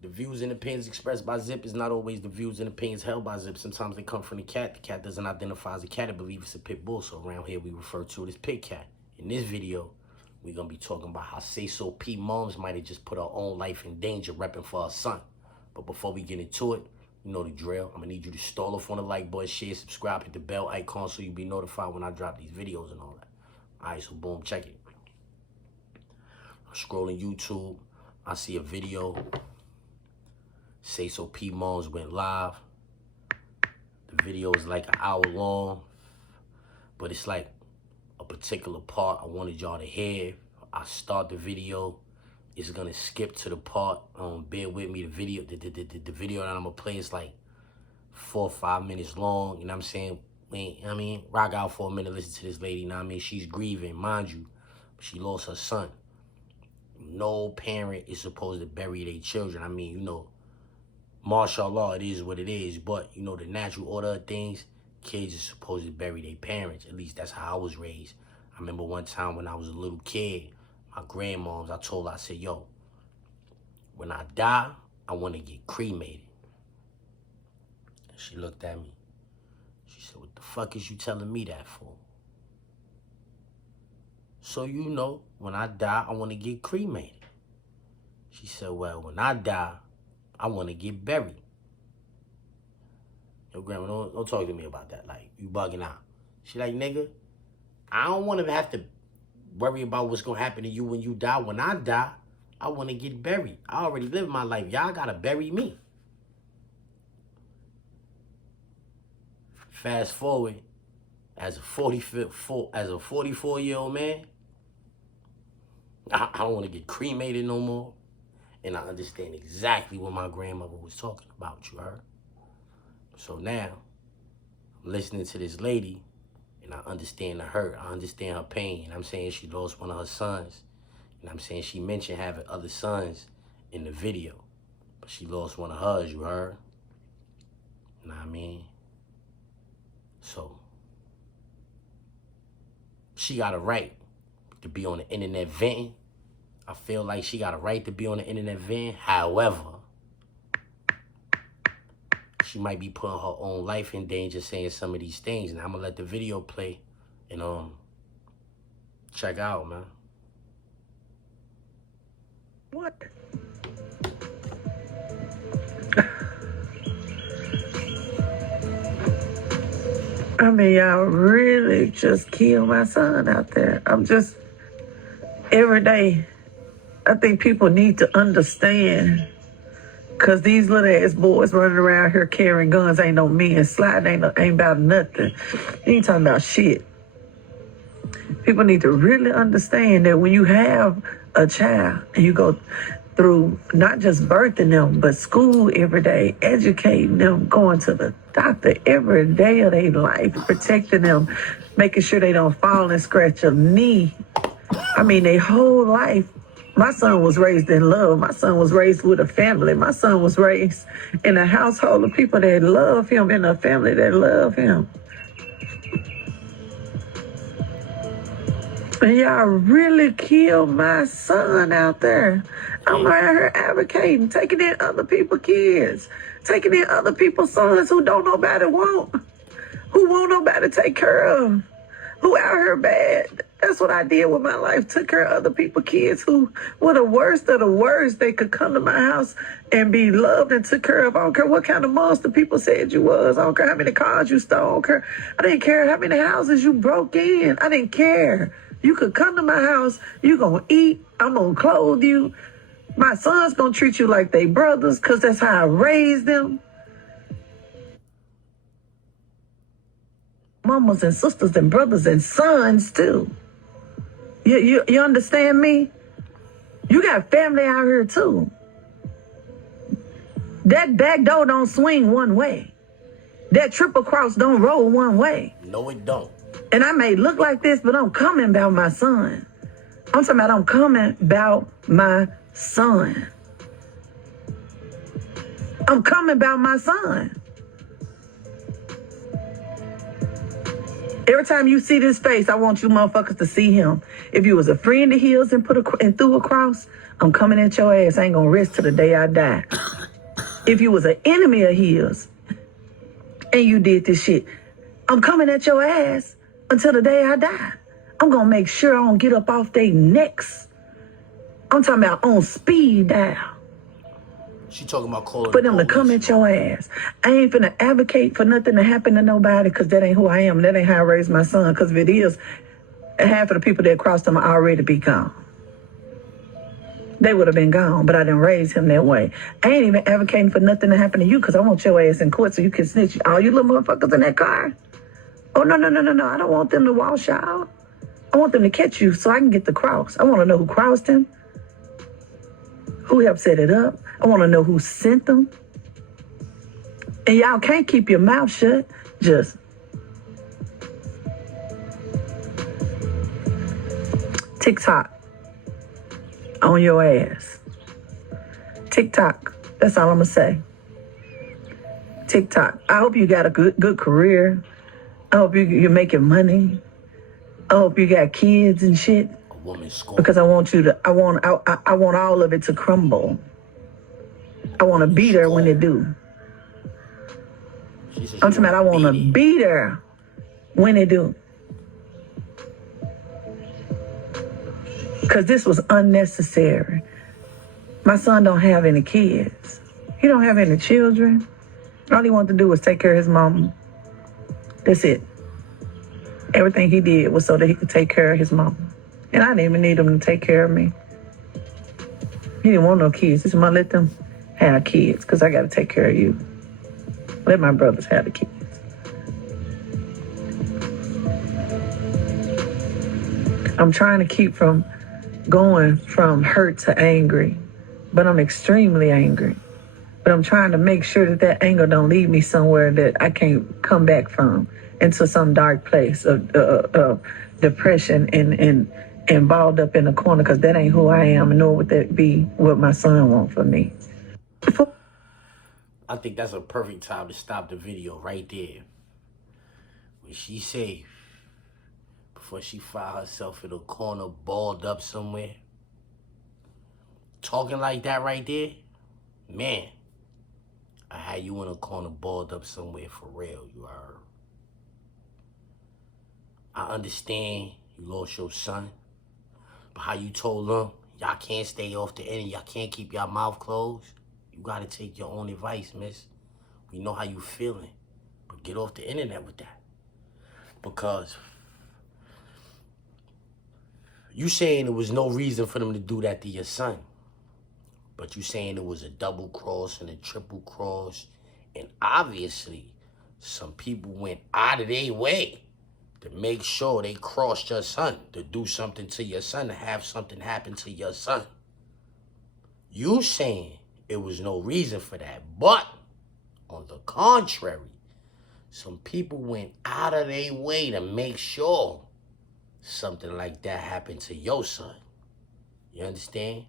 The views and opinions expressed by Zip is not always the views and opinions held by Zip. Sometimes they come from the cat. The cat doesn't identify as a cat. I believe it's a pit bull. So around here, we refer to it as pit cat. In this video, we're going to be talking about how Sayso P moms might have just put her own life in danger repping for her son. But before we get into it, you know the drill. I'm going to need you to stall off on the like button, share, subscribe, hit the bell icon so you'll be notified when I drop these videos and all that. All right, so boom, check it. I'm scrolling YouTube. I see a video. Sayso P moms went live. The video is like an hour long, but it's like a particular part I wanted y'all to hear. I start the video. It's gonna skip to the part. Bear with me. The video, the video that I'm gonna play is like 4 or 5 minutes long. You know what I'm saying? I mean, rock out for a minute. Listen to this lady. You know what I mean? She's grieving, mind you. She lost her son. No parent is supposed to bury their children. I mean, you know, martial law, it is what it is. But, you know, the natural order of things, kids are supposed to bury their parents. At least that's how I was raised. I remember one time when I was a little kid, my grandmoms, I told her, I said, yo, when I die, I want to get cremated. And she looked at me. She said, what the fuck is you telling me that for? So, you know, when I die, I want to get cremated. She said, well, when I die, I want to get buried. Yo, grandma, don't talk to me about that. Like, you bugging out. She like, nigga, I don't want to have to worry about what's going to happen to you when you die. When I die, I want to get buried. I already lived my life. Y'all got to bury me. Fast forward, as a 44-year-old man, I don't want to get cremated no more. And I understand exactly what my grandmother was talking about, you heard? So now, I'm listening to this lady, and I understand the hurt. I understand her pain. And I'm saying she lost one of her sons. And I'm saying she mentioned having other sons in the video. But she lost one of hers, you heard? You know what I mean? So, she got a right to be on the internet venting. I feel like she got a right to be on the internet venting. However, she might be putting her own life in danger saying some of these things. And I'm going to let the video play and check out, man. What? I mean, y'all really just killed my son out there. I'm just, every day, I think people need to understand, because these little ass boys running around here carrying guns ain't no men. Sliding ain't about nothing. You ain't talking about shit. People need to really understand that when you have a child and you go through not just birthing them, but school every day, educating them, going to the doctor every day of their life, protecting them, making sure they don't fall and scratch a knee. I mean, their whole life. My son was raised in love. My son was raised with a family. My son was raised in a household of people that love him, in a family that love him. And y'all really killed my son out there. I'm around here advocating, taking in other people's kids, taking in other people's sons who don't nobody want, who won't nobody take care of, who out here bad. That's what I did with my life. Took care of other people's kids who were the worst of the worst. They could come to my house and be loved and took care of. I don't care what kind of monster people said you was. I don't care how many cars you stole. I don't care. I didn't care how many houses you broke in. I didn't care. You could come to my house. You gonna eat. I'm gonna clothe you. My son's gonna treat you like they brothers, because that's how I raised them. Mamas and sisters and brothers and sons too. You understand me? You got family out here too. That back door don't swing one way. That triple cross don't roll one way. No, it don't. And I may look like this, but I'm coming about my son. I'm talking about I'm coming about my son. I'm coming about my son. Every time you see this face, I want you motherfuckers to see him. If you was a friend of his and threw a cross, I'm coming at your ass. I ain't gonna rest till the day I die. if you was an enemy of his and you did this shit, I'm coming at your ass until the day I die. I'm going to make sure I don't get up off their necks. I'm talking about on speed dial. She talking about calling for them to come at your ass. I ain't finna advocate for nothing to happen to nobody because that ain't who I am. That ain't how I raised my son. Because if it is, half of the people that crossed him are already be gone. They would have been gone, but I didn't raise him that way. I ain't even advocating for nothing to happen to you because I want your ass in court so you can snitch all you little motherfuckers in that car. Oh, no. I don't want them to wash out. I want them to catch you so I can get the cross. I want to know who crossed him, who helped set it up. I want to know who sent them. And y'all can't keep your mouth shut. Just TikTok on your ass. TikTok. That's all I'm going to say. TikTok. I hope you got a good career. I hope you're making money. I hope you got kids and shit. A woman scorned. Because I want you to, I want all of it to crumble. I want to be there when they do. I'm talking about I want to be there when they do. Because this was unnecessary. My son don't have any kids. He don't have any children. All he wanted to do was take care of his mama. That's it. Everything he did was so that he could take care of his mama. And I didn't even need him to take care of me. He didn't want no kids. He said, "Mom, let them have kids because I got to take care of you. Let my brothers have the kids." I'm trying to keep from going from hurt to angry, but I'm extremely angry. But I'm trying to make sure that anger don't lead me somewhere that I can't come back from, into some dark place of depression and balled up in a corner, because that ain't who I am, nor would that be what my son wants for me. I think that's a perfect time to stop the video right there. When she say, before she find herself in a corner, balled up somewhere, talking like that right there, man, I had you in a corner, balled up somewhere for real, you heard. I understand you lost your son, but how you told them, y'all can't stay off the end, y'all can't keep your mouth closed. You gotta take your own advice, miss. We know how you feeling, but get off the internet with that. Because you saying there was no reason for them to do that to your son, but you saying it was a double cross and a triple cross, and obviously some people went out of their way to make sure they crossed your son, to do something to your son, to have something happen to your son. You saying it was no reason for that, but on the contrary, some people went out of their way to make sure something like that happened to your son. You understand?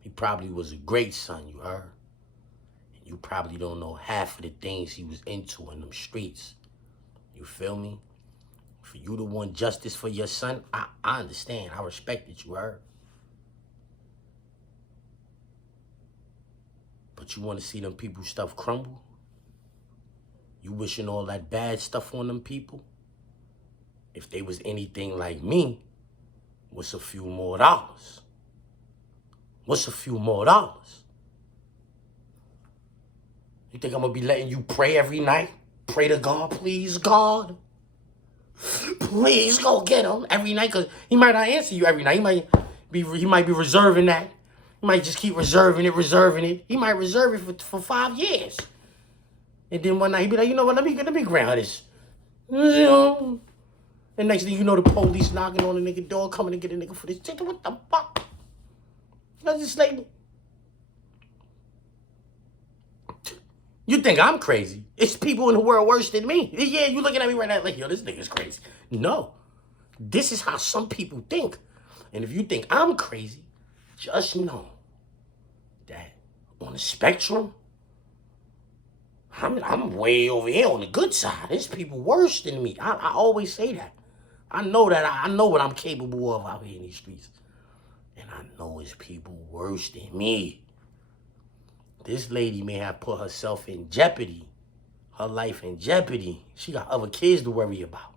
He probably was a great son, you heard? And you probably don't know half of the things he was into in them streets. You feel me? For you to want justice for your son, I understand. I respect it, you heard? But you want to see them people stuff crumble? You wishing all that bad stuff on them people? If they was anything like me, what's a few more dollars? What's a few more dollars? You think I'm going to be letting you pray every night? Pray to God, please, God. Please go get him every night, because he might not answer you every night. He might be reserving that. He might just keep reserving it. He might reserve it for 5 years. And then one night he'd be like, you know what, let me grant this. And next thing you know, the police knocking on the nigga door, coming to get a nigga for this. What the fuck? Legislating. You think I'm crazy? It's people in the world worse than me. Yeah, you looking at me right now like, yo, this nigga's crazy. No. This is how some people think. And if you think I'm crazy, just know that on the spectrum, I'm way over here on the good side. There's people worse than me. I always say that. I know that. I know what I'm capable of out here in these streets. And I know it's people worse than me. This lady may have put herself in jeopardy, her life in jeopardy. She got other kids to worry about.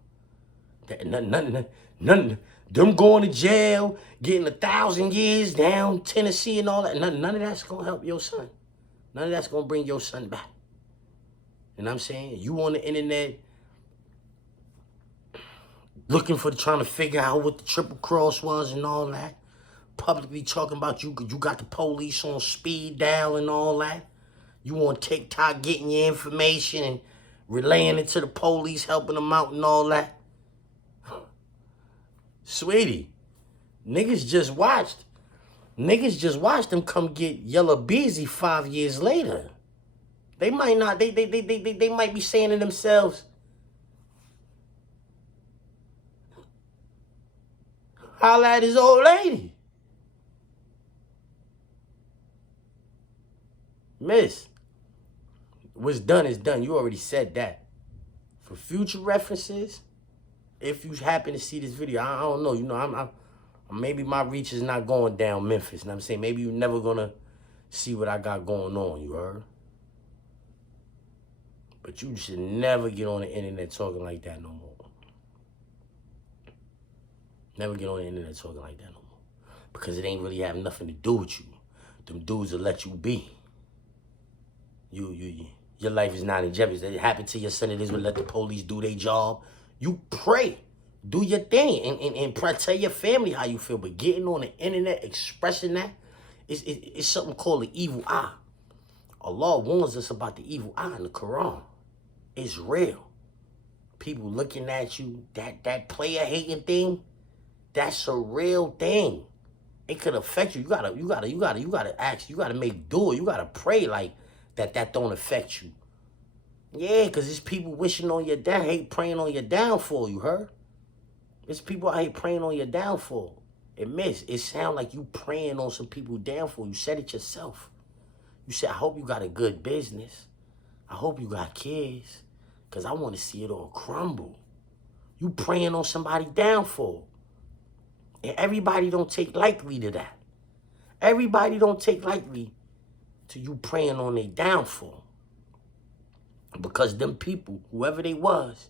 None, them going to jail, getting 1,000 years down Tennessee and all that. None of that's gonna help your son. None of that's gonna bring your son back. You know what I'm saying? You on the internet looking for, trying to figure out what the triple cross was and all that. Publicly talking about you got the police on speed dial and all that. You on TikTok getting your information and relaying it to the police, helping them out and all that. Sweetie, niggas just watched them come get Yellow Busy 5 years later. They might not, they might be saying to themselves, holla at his old lady. Miss, what's done is done. You already said that. For future references, if you happen to see this video, I don't know, you know, I'm maybe my reach is not going down Memphis. You know what I'm saying? Maybe you're never gonna see what I got going on, you heard? But you should never get on the internet talking like that no more. Never get on the internet talking like that no more. Because it ain't really have nothing to do with you. Them dudes will let you be. Your life is not in jeopardy. It happened to your son. It is what let the police do their job. You pray. Do your thing. And tell your family how you feel. But getting on the internet, expressing that, it's something called the evil eye. Allah warns us about the evil eye in the Quran. It's real. People looking at you, that player hating thing, that's a real thing. It could affect you. You gotta ask, you gotta make dua, you gotta pray like that don't affect you. Yeah, because there's people wishing on your down, hate praying on your downfall, you heard? There's people out here praying on your downfall. It sound like you praying on some people downfall. You said it yourself. You said, I hope you got a good business. I hope you got kids. Because I want to see it all crumble. You praying on somebody downfall. And everybody don't take lightly to that. Everybody don't take lightly to you praying on their downfall. Because them people, whoever they was,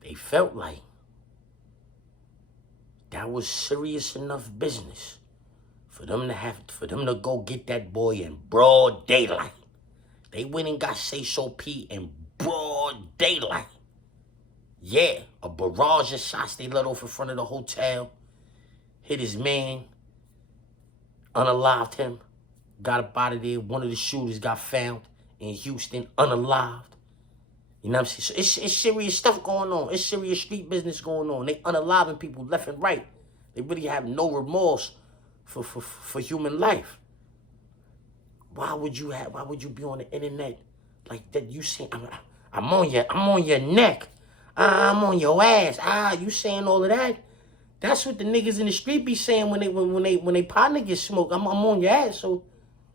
they felt like that was serious enough business for them to go get that boy in broad daylight. They went and got Sayso P in broad daylight. Yeah, a barrage of shots they let off in front of the hotel. Hit his man, unalived him, got up out of there. One of the shooters got found in Houston, unalived. You know what I'm saying? So it's serious stuff going on. It's serious street business going on. They unaliving people left and right. They really have no remorse for human life. Why would you be on the internet like that? You saying I'm on your neck. I'm on your ass. You saying all of that? That's what the niggas in the street be saying when they partner get smoked. I'm on your ass.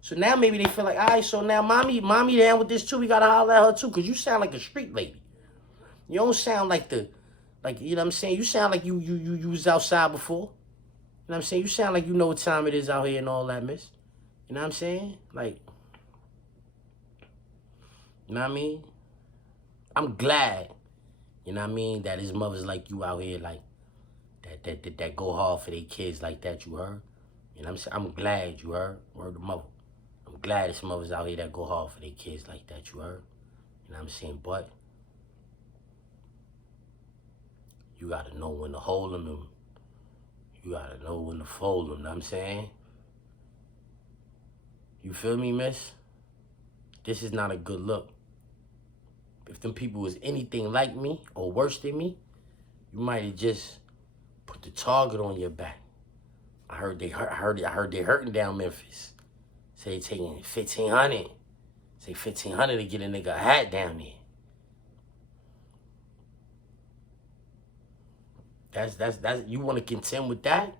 So now maybe they feel like, all right, so now mommy down with this too. We gotta holler at her too, cause you sound like a street lady. You don't sound like you know what I'm saying? You sound like you was outside before. You know what I'm saying? You sound like you know what time it is out here and all that, miss. You know what I'm saying? Like, you know what I mean? I'm glad, you know what I mean, that his mother's like you out here, like, that go hard for their kids like that, you heard? You know what I'm saying? I'm glad, you heard? Word to mother. I'm glad his mother's out here that go hard for their kids like that, you heard? You know what I'm saying? But you gotta know when to hold them and you gotta know when to fold them, you know what I'm saying? You feel me, miss? This is not a good look. If them people was anything like me or worse than me, you might have just put the target on your back. I heard they hurting down Memphis. Say they taking 1,500. Say 1,500 to get a nigga a hat down there. That's you want to contend with that?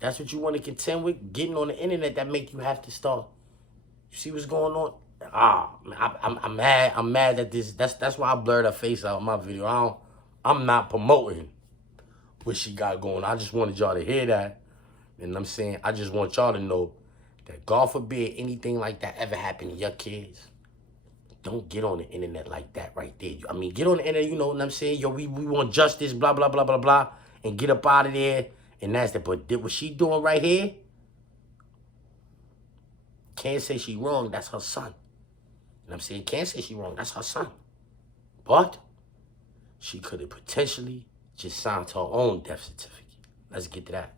That's what you want to contend with? Getting on the internet that make you have to start. You see what's going on? I'm mad. I'm mad that this. That's why I blurred her face out in my video. I'm not promoting what she got going. I just wanted y'all to hear that. And I'm saying, I just want y'all to know that God forbid anything like that ever happen to your kids, don't get on the internet like that right there. I mean, get on the internet, you know what I'm saying? Yo, we want justice, blah, blah, blah, blah, blah, and get up out of there. And that's that. But what she doing right here, can't say she wrong. That's her son. You know what I'm saying? Can't say she wrong. That's her son. But she could have potentially just signed her own death certificate. Let's get to that.